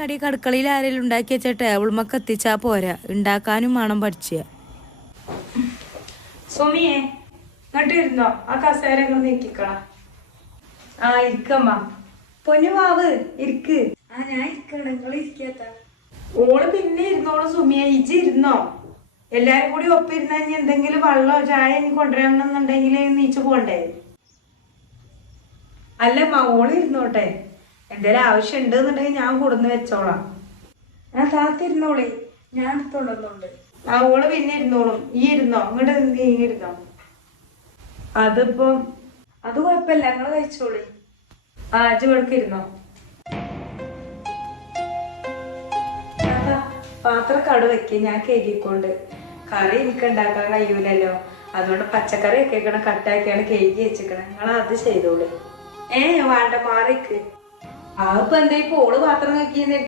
കടിയൊക്കെ അടുക്കളയിൽ ആരെങ്കിലും ഉണ്ടാക്കി വെച്ച ടേബിൾമൊക്കെ എത്തിച്ചാ പോരാ, ഉണ്ടാക്കാനും വേണം പഠിച്ച. സുമിയെ ഇങ്ങോട്ട് ഇരുന്നോ, ആ കസേര ഇങ്ങോട്ട് നീക്കിക്കളാ. ആ ഇരിക്കമ്മ. പൊന്നു മാവ് ഇരിക്ക്. ആ ഞാൻ ഇരിക്കണ, നിങ്ങൾ ഇരിക്കാത്ത. ഓള് പിന്നെ ഇരുന്നോളൂ സുമിയെ, ഇജ്ജ് ഇരുന്നോ. എല്ലാരും കൂടി ഒപ്പിരുന്ന ഇനി എന്തെങ്കിലും വെള്ളമോ ചായ ഇനി കൊണ്ടുവരണമെന്നുണ്ടെങ്കിൽ നീച്ചു പോണ്ടേ. അല്ലമ്മ ഓള് ഇരുന്നോട്ടെ, എന്തേലും ആവശ്യം ഉണ്ടെന്നുണ്ടെങ്കിൽ ഞാൻ കൊടുന്ന് വെച്ചോളാം. ഞാൻ താത്തിരുന്നോളേ, ഞാൻ എടുത്തോണ്ടുണ്ട്. ആ ഓള് പിന്നെ ഇരുന്നോളും. ഈ ഇരുന്നോ, ഇങ്ങോട്ട് നീങ്ങിരുന്നോ. അതിപ്പം അത് കുഴപ്പമില്ല, ഞങ്ങള് കഴിച്ചോളേ. ആ അജ്ജ് വെളുക്കിരുന്നോ. പാത്രം കടു വെക്ക്, ഞാൻ കഴുകിക്കൊണ്ട്. കറി എനിക്ക് ഉണ്ടാക്കാൻ കഴിയൂലല്ലോ, അതുകൊണ്ട് പച്ചക്കറി ഒക്കെ കട്ടാക്കിയാണ് കഴുകി വെച്ചിക്കണം. നിങ്ങൾ അത് ചെയ്തോളൂ. വേണ്ട മാറിക്ക്. ആ ഇപ്പൊ എന്താ ഇപ്പൊ ഓള് പാത്രം വെക്കുന്ന